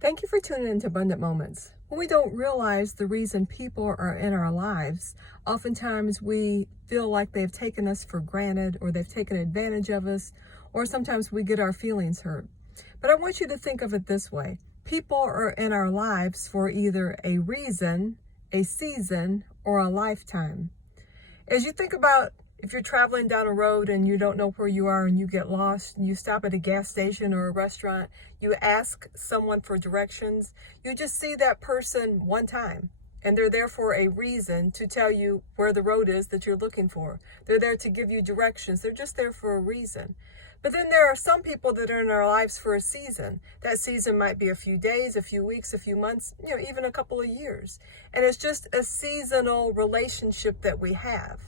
Thank you for tuning into Abundant Moments. When we don't realize the reason people are in our lives, oftentimes we feel like they've taken us for granted or they've taken advantage of us, or sometimes we get our feelings hurt. But I want you to think of it this way. People are in our lives for either a reason, a season, or a lifetime. As you think about if you're traveling down a road and you don't know where you are and you get lost, and you stop at a gas station or a restaurant, you ask someone for directions, you just see that person one time. And they're there for a reason to tell you where the road is that you're looking for. They're there to give you directions. They're just there for a reason. But then there are some people that are in our lives for a season. That season might be a few days, a few weeks, a few months, even a couple of years. And it's just a seasonal relationship that we have.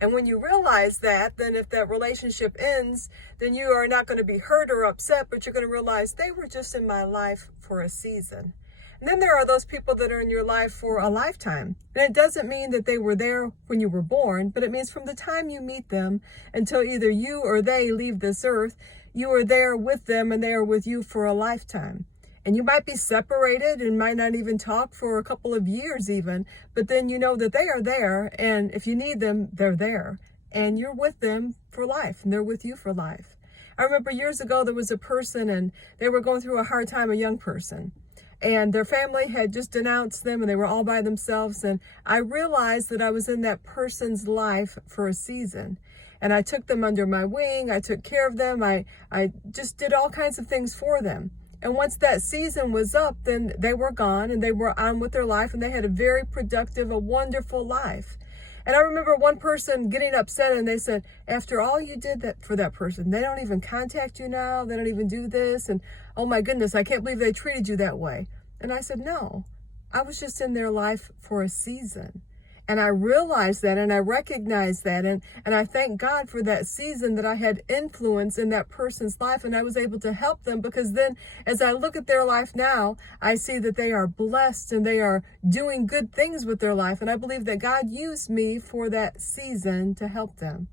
And when you realize that, then if that relationship ends, then you are not going to be hurt or upset, but you're going to realize they were just in my life for a season. And then there are those people that are in your life for a lifetime. And it doesn't mean that they were there when you were born, but it means from the time you meet them until either you or they leave this earth, you are there with them and they are with you for a lifetime. And you might be separated and might not even talk for a couple of years even, but then you know that they are there, and if you need them, they're there. And you're with them for life, and they're with you for life. I remember years ago there was a person, and they were going through a hard time, a young person. And their family had just denounced them, and they were all by themselves. And I realized that I was in that person's life for a season. And I took them under my wing. I took care of them. I just did all kinds of things for them. And once that season was up, then they were gone and they were on with their life, and they had a very productive, a wonderful life. And I remember one person getting upset, and they said, after all you did that for that person, they don't even contact you now. They don't even do this. And oh my goodness, I can't believe they treated you that way. And I said, no, I was just in their life for a season. And I realized that, and I recognized that, and I thank God for that season that I had influence in that person's life, and I was able to help them, because then as I look at their life now, I see that they are blessed and they are doing good things with their life, and I believe that God used me for that season to help them.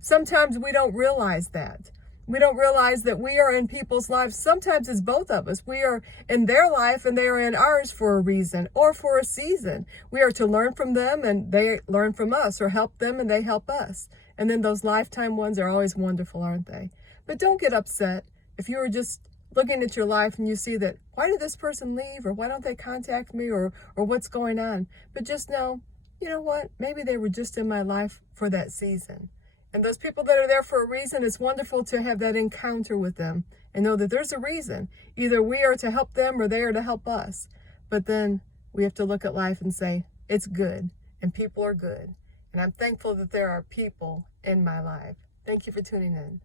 Sometimes we don't realize that. We don't realize that we are in people's lives. Sometimes it's both of us. We are in their life and they are in ours for a reason or for a season. We are to learn from them and they learn from us, or help them and they help us. And then those lifetime ones are always wonderful, aren't they? But don't get upset if you are just looking at your life and you see that, why did this person leave, or why don't they contact me, or what's going on? But just know, you know what? Maybe they were just in my life for that season. And those people that are there for a reason, it's wonderful to have that encounter with them and know that there's a reason. Either we are to help them or they are to help us. But then we have to look at life and say, it's good and people are good. And I'm thankful that there are people in my life. Thank you for tuning in.